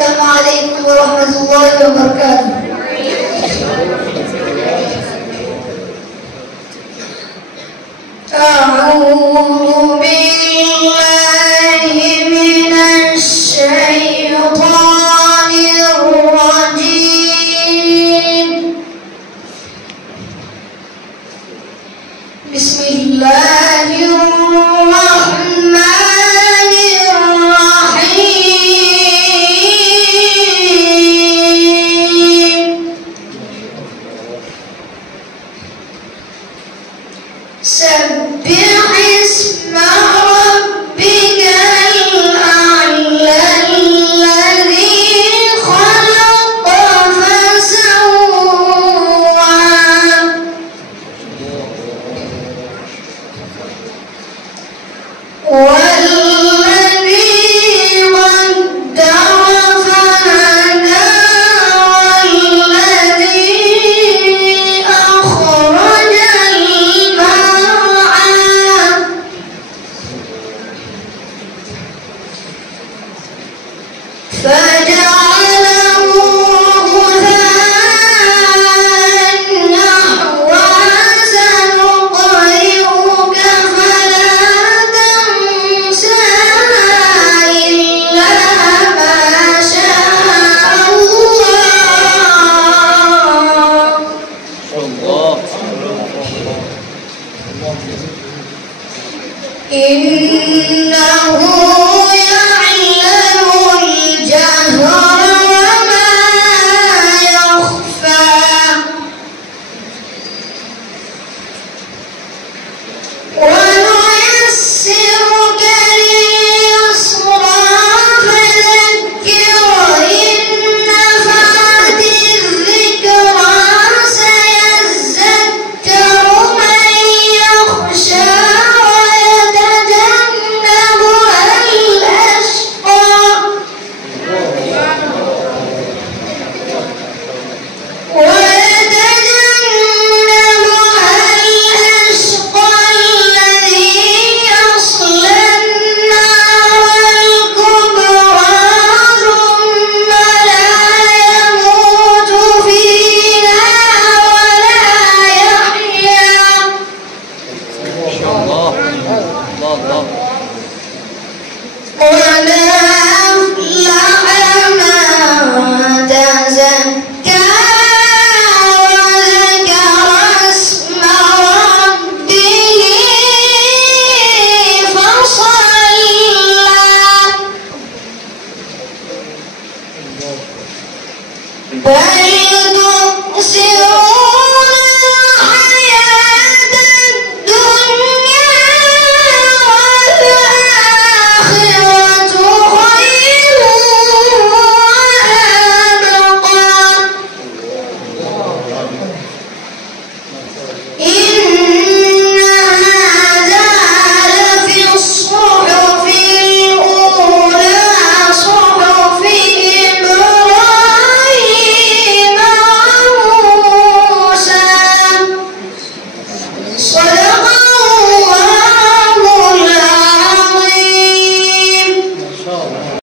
السلام عليكم ورحمة الله وبركاته. أعوذ بالله من الشيطان الرجيم. بسم الله الرحمن سبح اسم ربك الأعلى الذي خلق فسوى والذي قدر فهدى والذي أخرج فجعله غثاء نحوا سنقرئك فلا تنسى إلا ما شاء الله إنه ونيسرك لليسرى فذكر إن نفعت الذكرى سيذكر من يخشى ويتجنبها الأشقى بل تؤثرون